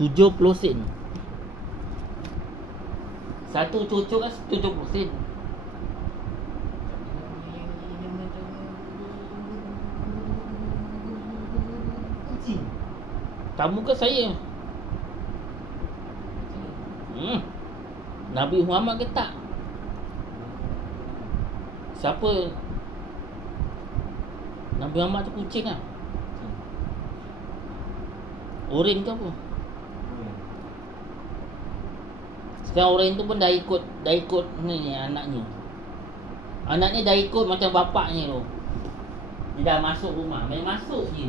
70 sen. Satu cucuk kan 70 sen. Kamu ke saya? Nabi Muhammad ke tak? Siapa? Nabi Muhammad tu kucing lah. Oren ke apa? Sekarang orang tu pun dah ikut ni anaknya. Anaknya dah ikut macam bapaknya tu. Dia dah masuk rumah, main masuk je.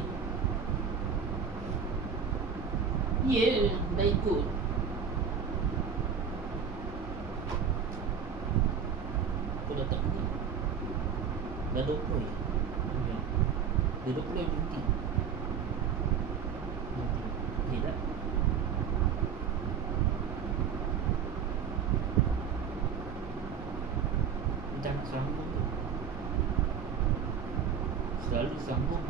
Ya, dah ikut. Aku dah tak berhenti. Dah 20 je. Dah 20 je berhenti. Okey tak? Jangan sambung. Selalu sambung.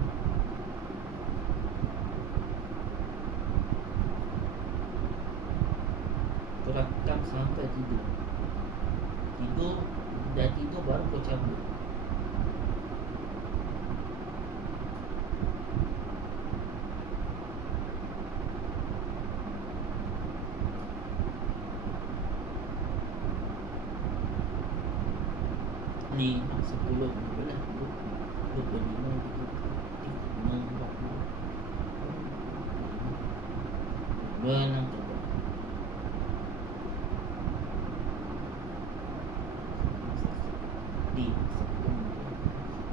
Rakam sampai tidur. Dah tidur baru kau cabut. Ni 10, 15, 25, 26, 40. Di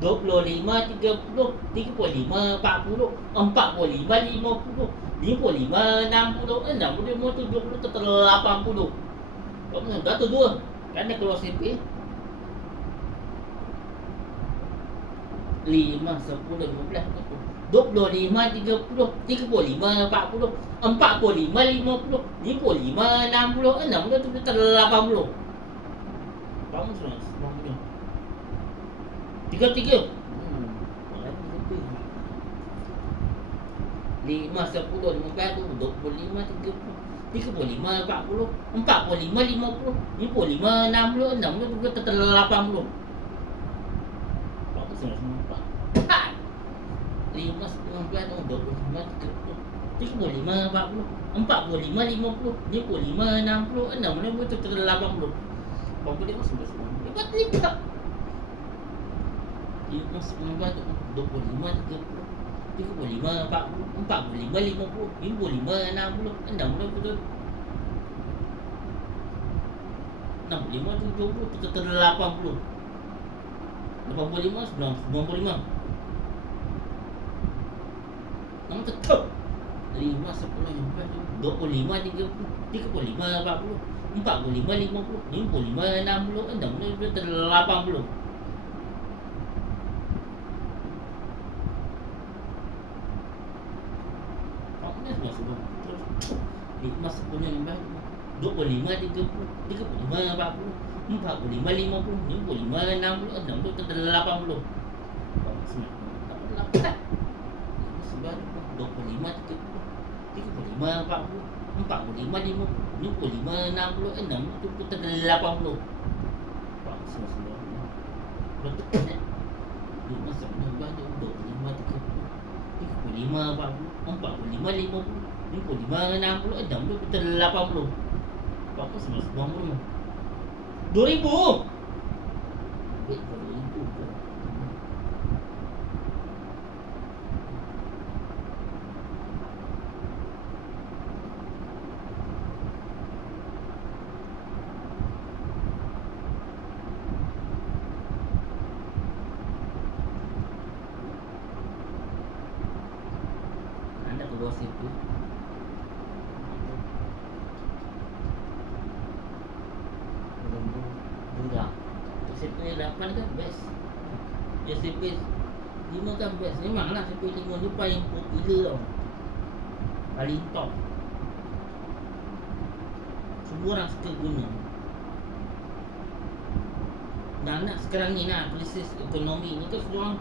25, 30, 35, 40, 45, 50, 55, 60, 60, 70, 80. Dah tu dua. Kan dia keluar CP 5, 10, 15, 25, 30, 35, 40, 45, 50, 55, 60, 60, 80. Kamu sudah 90. 33. 5, 10, 15, 25, 30, 35, 40, 45, 50, 55, 60, 60, 80. Kamu sudah 5, 10, 15, 25, 30, 35, 40, 45, 50, 55, 60, 60, 80. Kau boleh masuk semua. Lepas lipat. 5, 10, 15, 25, 30, 35, 40, 45, 50, 55, 60, 60, 65, 70, 80. 85, 95. Nama tetap 5, 10, 15, 25, 30, 35, 40, 45, 50, 55, 60, 60, 80. Kamu ni semua 5, 10, 15, 25, 30, 35, 40, 45, 50, 55, 60, 60, 80. Kamu semua 8. 25, 30, 35, 40, 45, 50, 55, 60, 60, 80. Pak, semua. Berapa kan? 5, 10, 15, 25, 30, 35, 40, 45, 50, 55, 60, 60, 80. Berapa semua 90. 2000. Baik, 2000. Keluar situ murah. CP 8 kan best. Ya CP 5 kan best. Memanglah CP 5 ni paling popular tau. Paling top. Semua orang suka guna. Dan nak sekarang ni lah krisis ekonomi ni kan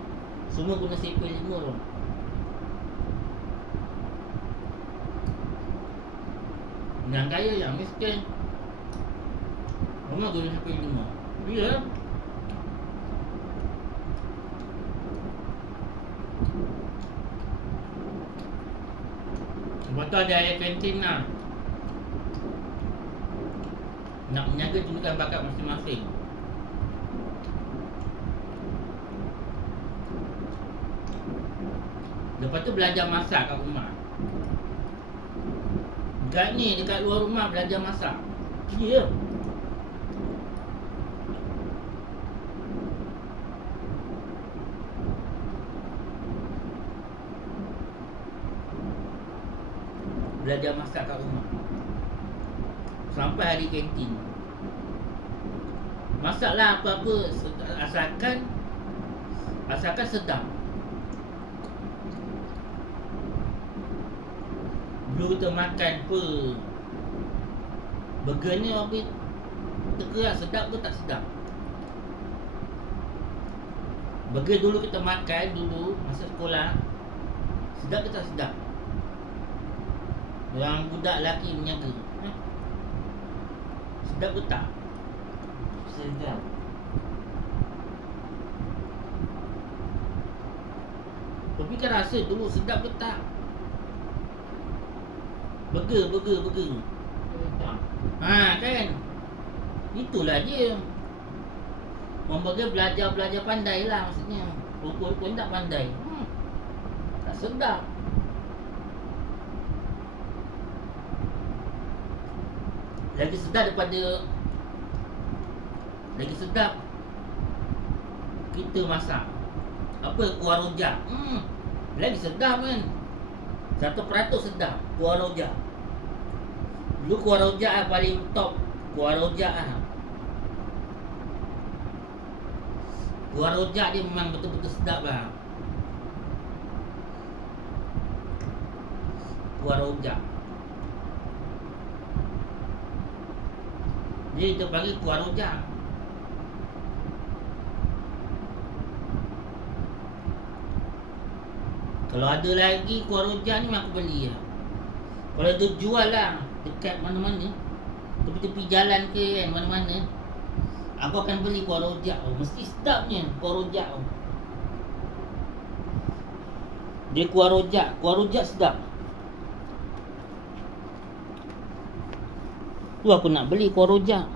semua guna CP 5 tau. Yang kaya yang miskin. Rumah guna sampai 5. Ya. Lepas tu ada air kantin lah. Nak menjaga tunjukkan bakat masing-masing. Lepas tu belajar masak kat rumah. Dekat ni, dekat luar rumah belajar masak. Ya. Belajar masak kat rumah sampai hari kantin. Masaklah apa-apa asalkan sedap. Dulu kita makan apa burger ni apa teka sedap ke tak sedap. Burger dulu kita makan dulu masa sekolah, sedap ke tak sedap? Yang budak lelaki menyaga, sedap ke tak? Sedap. Tapi kan rasa dulu sedap ke tak? Burger. Kan? Itulah dia. Orang burger belajar pandai lah maksudnya. Rupa-rupa tak pandai. Tak sedap. Lagi sedap kita masak apa kuah rojak. Lagi sedap kan. 100% sedap kuah rojak. Dulu kuah rojak paling top. Kuah rojak Kuah rojak dia memang betul-betul sedap lah. Kuah rojak dia kita panggil kuah rojak. Kalau ada lagi kuah rojak ni aku beli lah. Kalau dia jual lah dekat mana-mana, tepi-tepi jalan ke kan, mana-mana, aku akan beli kuah rojak. Mesti sedapnya kuah rojak. Dia kuah rojak sedap. Tu aku nak beli kuah rojak.